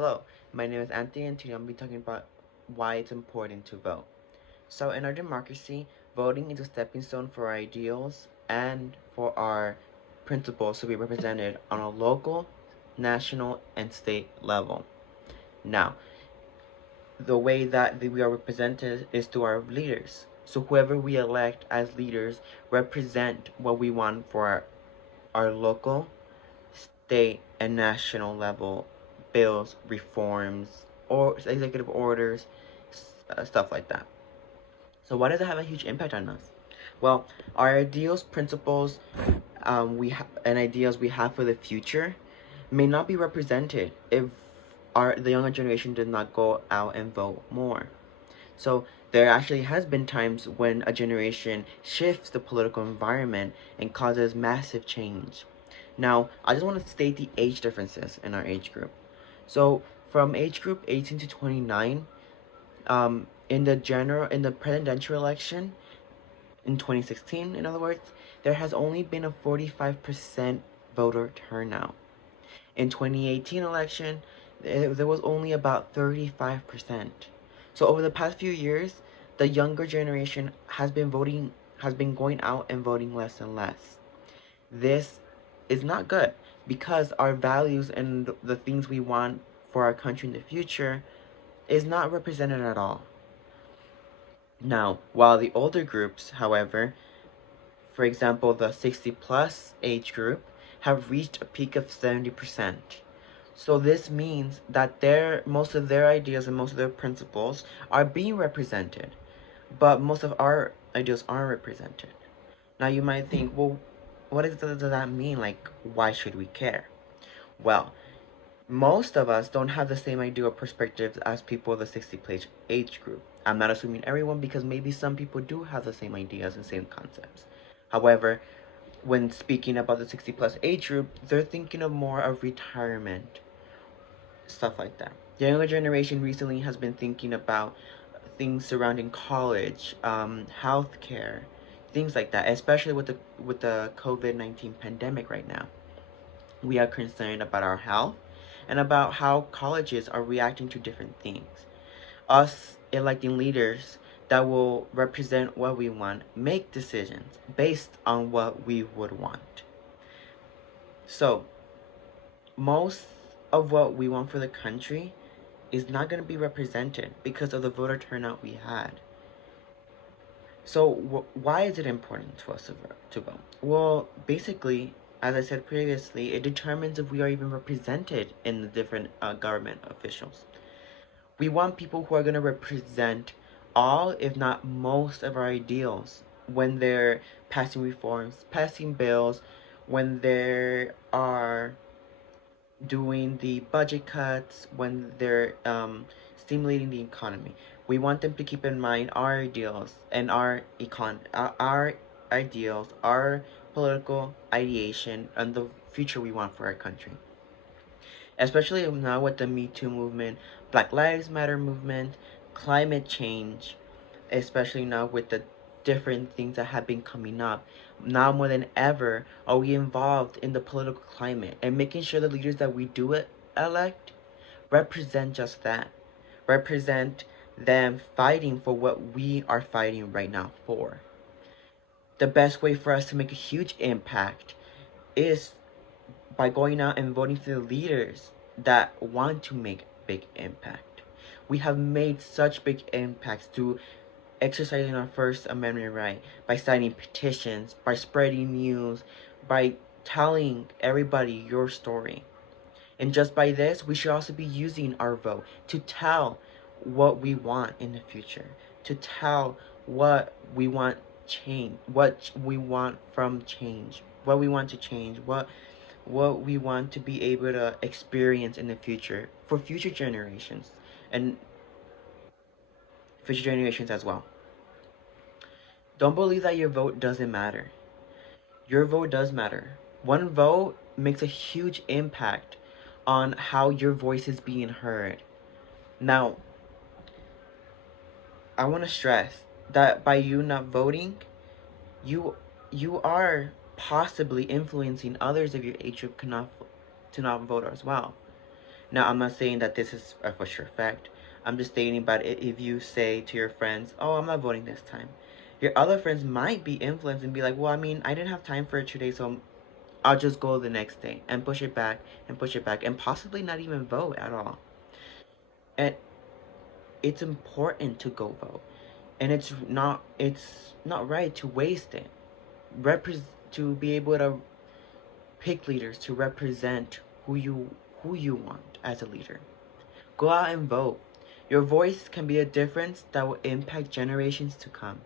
Hello, my name is Anthony and today I'll be talking about why it's important to vote. So in our democracy, voting is a stepping stone for our ideals and for our principles to be represented on a local, national, and state level. Now, the way that we are represented is through our leaders. So whoever we elect as leaders represent what we want for our local, state, and national level bills, reforms, or executive orders, stuff like that. So why does it have a huge impact on us? Well, our ideals, principles, and ideas we have for the future may not be represented if the younger generation did not go out and vote more. So there actually has been times when a generation shifts the political environment and causes massive change. Now, I just want to state the age differences in our age group. So from age group 18 to 29, in the presidential election in 2016, in other words, there has only been a 45% voter turnout. In 2018 election, there was only about 35%. So over the past few years, the younger generation has been going out and voting less and less. This is not good because our values and the things we want for our country in the future is not represented at all. Now, while the older groups, however, for example, the 60 plus age group, have reached a peak of 70%. So this means that most of their ideas and most of their principles are being represented, but most of our ideas aren't represented. Now you might think, well, does that mean? Like, why should we care? Well, most of us don't have the same idea or perspective as people of the 60 plus age group. I'm not assuming everyone because maybe some people do have the same ideas and same concepts. However, when speaking about the 60 plus age group, they're thinking of more of retirement, stuff like that. The younger generation recently has been thinking about things surrounding college, healthcare, things like that, especially with the COVID-19 pandemic right now. We are concerned about our health and about how colleges are reacting to different things. Us electing leaders that will represent what we want make decisions based on what we would want. So, most of what we want for the country is not going to be represented because of the voter turnout we had. So why is it important to us to vote? Well, basically, as I said previously, it determines if we are even represented in the different government officials. We want people who are going to represent all, if not most, of our ideals when they're passing reforms, passing bills, when they are doing the budget cuts, when they're stimulating the economy. We want them to keep in mind our ideals and our ideals, our political ideation, and the future we want for our country. Especially now with the Me Too movement, Black Lives Matter movement, climate change, especially now with the different things that have been coming up. Now more than ever are we involved in the political climate and making sure the leaders that we do elect represent just that. Represent them fighting for what we are fighting right now for. The best way for us to make a huge impact is by going out and voting for the leaders that want to make big impact. We have made such big impacts through exercising our First Amendment right, by signing petitions, by spreading news, by telling everybody your story. And just by this, we should also be using our vote to tell what we want in the future, to tell what we want change, what we want from change, what we want to change, what we want to be able to experience in the future for future generations and future generations as well. Don't believe that your vote doesn't matter. Your vote does matter. One vote makes a huge impact on how your voice is being heard. Now, I want to stress that by you not voting, you are possibly influencing others of your age group to not vote as well. Now, I'm not saying that this is a for sure fact. I'm just stating about it. If you say to your friends, oh, I'm not voting this time, your other friends might be influenced and be like, well, I mean, I didn't have time for it today, so I'll just go the next day and push it back and push it back and possibly not even vote at all. And it's important to go vote. And it's not right to waste it. To be able to pick leaders to represent who you want as a leader. Go out and vote. Your voice can be a difference that will impact generations to come.